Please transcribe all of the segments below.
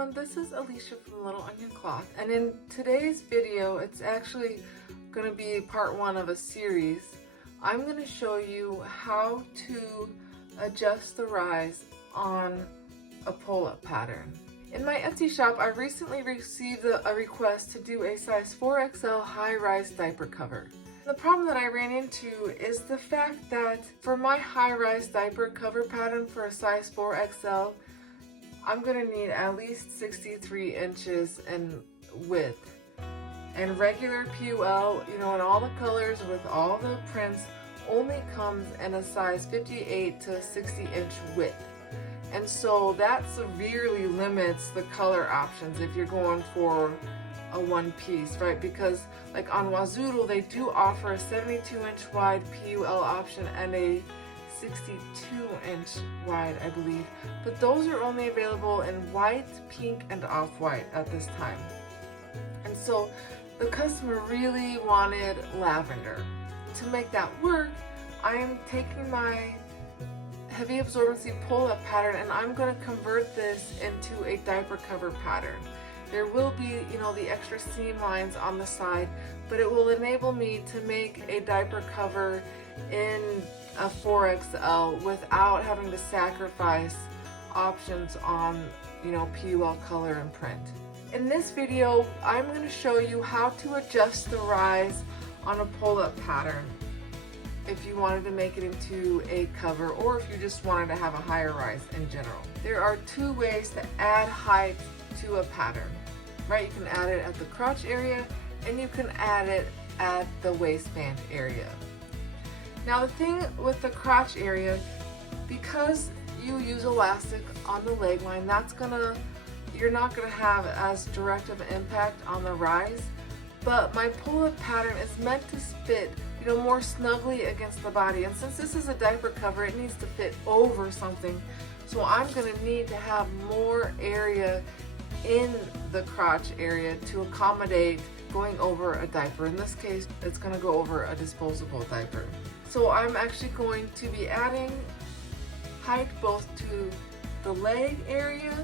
everyone, this is Alicia from Little Onion Cloth, and in today's video, it's actually going to be part one of a series. I'm going to show you how to adjust the rise on a pull-up pattern. In my Etsy shop, I recently received a request to do a size 4XL high-rise diaper cover. The problem that I ran into is the fact that for my high-rise diaper cover pattern for a size 4XL, I'm going to need at least 63 inches in width. And regular PUL, you know, in all the colors with all the prints, only comes in a size 58 to 60 inch width. And so that severely limits the color options if you're going for a one piece, right? Because like on Wazoodle, they do offer a 72 inch wide PUL option and a 62 inch wide, I believe, but those are only available in white, pink, and off-white at this time. And so the customer really wanted lavender. To make that work, I'm taking my heavy absorbency pull-up pattern and I'm going to convert this into a diaper cover pattern. There will be, you know, the extra seam lines on the side, but it will enable me to make a diaper cover in a 4XL without having to sacrifice options on, you know, PUL color and print. In this video, I'm going to show you how to adjust the rise on a pull-up pattern if you wanted to make it into a cover or if you just wanted to have a higher rise in general. There are two ways to add height to a pattern, right? You can add it at the crotch area and you can add it at the waistband area. Now the thing with the crotch area, because you use elastic on the leg line, you're not gonna have as direct of an impact on the rise, but my pull-up pattern is meant to fit, you know, more snugly against the body. And since this is a diaper cover, it needs to fit over something. So I'm gonna need to have more area in the crotch area to accommodate going over a diaper. In this case, it's gonna go over a disposable diaper. So I'm actually going to be adding height both to the leg area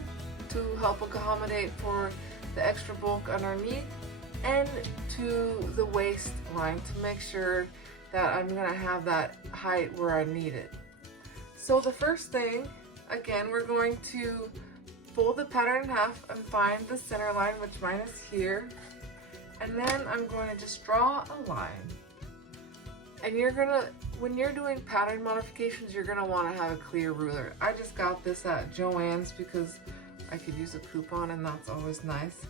to help accommodate for the extra bulk underneath and to the waistline to make sure that I'm going to have that height where I need it. So the first thing, again, we're going to fold the pattern in half and find the center line, which mine is here. And then I'm going to just draw a line. And when you're doing pattern modifications, you're gonna wanna have a clear ruler. I just got this at Joann's because I could use a coupon and that's always nice.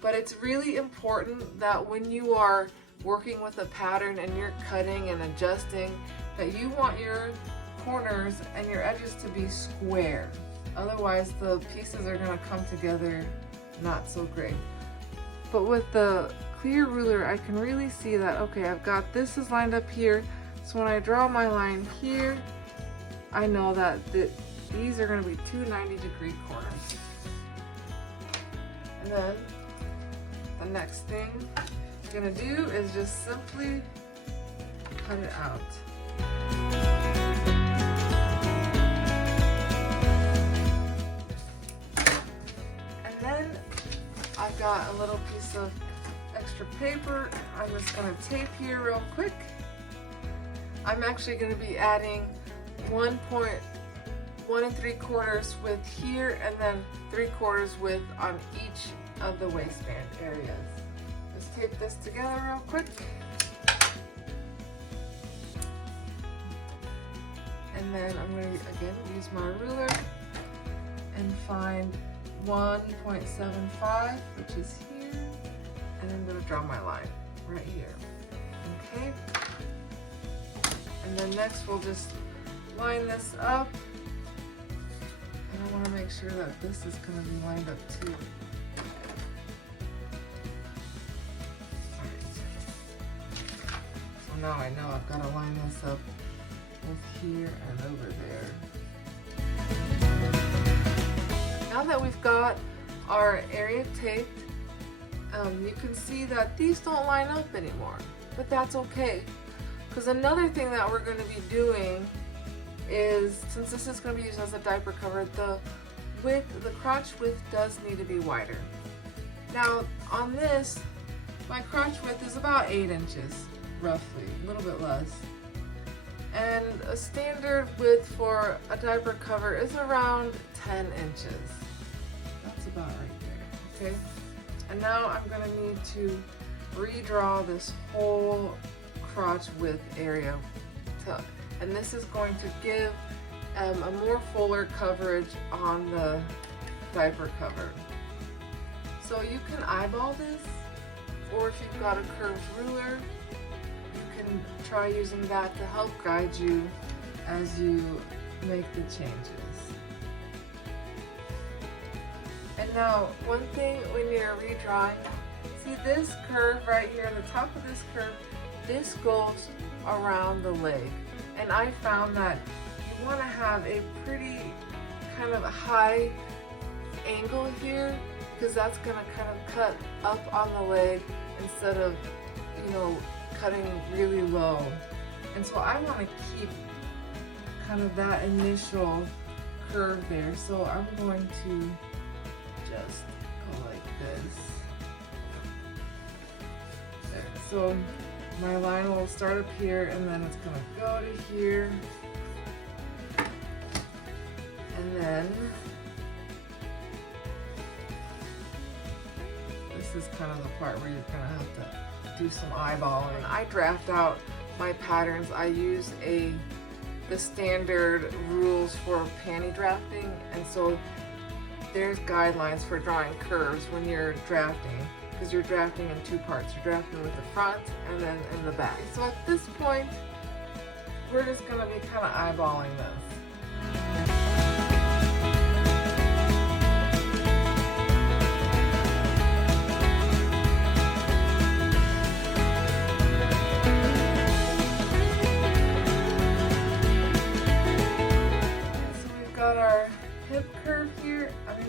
But it's really important that when you are working with a pattern and you're cutting and adjusting, that you want your corners and your edges to be square. Otherwise the pieces are gonna come together not so great. But with the clear ruler, I can really see that, okay, I've got this is lined up here. So when I draw my line here, I know that these are going to be two 90-degree corners. And then the next thing I'm going to do is just simply cut it out. And then I've got a little piece of extra paper. I'm just going to tape here real quick. I'm actually going to be adding 1 3/4 width here and then 3/4 width on each of the waistband areas. Just tape this together real quick. And then I'm going to again use my ruler and find 1.75, which is here. And I'm going to draw my line right here. Okay? And then next we'll just line this up. And I want to make sure that this is going to be lined up too. Alright. So now I know I've got to line this up both here and over there. Now that we've got our area taped, you can see that these don't line up anymore, but that's okay. Because another thing that we're going to be doing is, since this is going to be used as a diaper cover, the the crotch width does need to be wider. Now on this, my crotch width is about 8 inches, roughly, a little bit less. And a standard width for a diaper cover is around 10 inches. That's about right there, okay? And now I'm gonna need to redraw this whole crotch width area. And this is going to give a more fuller coverage on the diaper cover. So you can eyeball this, or if you've got a curved ruler, you can try using that to help guide you as you make the changes. And now, one thing when you're redrawing, see this curve right here, the top of this curve, this goes around the leg. And I found that you want to have a pretty kind of high angle here, because that's going to kind of cut up on the leg instead of, you know, cutting really low. And so I want to keep kind of that initial curve there. So I'm going to just go like this. There. So my line will start up here and then it's going to go to here. And then this is kind of the part where you're going to have to do some eyeballing. When I draft out my patterns, I use the standard rules for panty drafting, and so there's guidelines for drawing curves when you're drafting, because you're drafting in two parts. You're drafting with the front and then in the back. So at this point, we're just going to be kind of eyeballing this.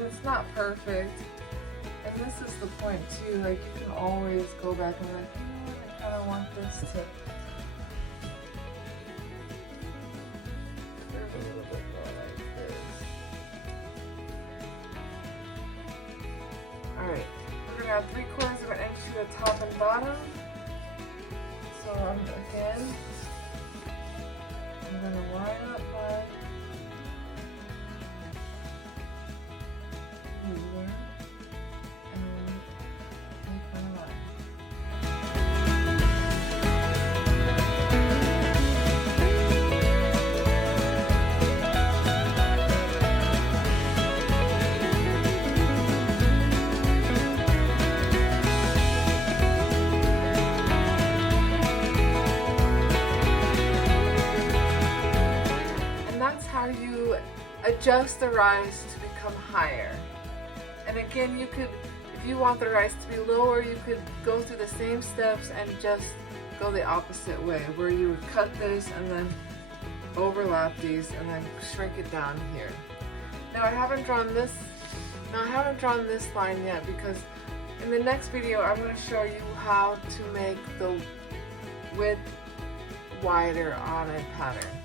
It's not perfect, and this is the point too, like you can always go back and like, you know what, I kind of want this to curve a little bit more like this. Alright, we're going to have 3/4 of an inch to the top and bottom, so I'm going to line up my ruler and make my line. And that's how you adjust the rise to become higher. And again, you could, if you want the rise to be lower, you could go through the same steps and just go the opposite way, where you would cut this and then overlap these and then shrink it down here. Now I haven't drawn this line yet, because in the next video I'm going to show you how to make the width wider on a pattern.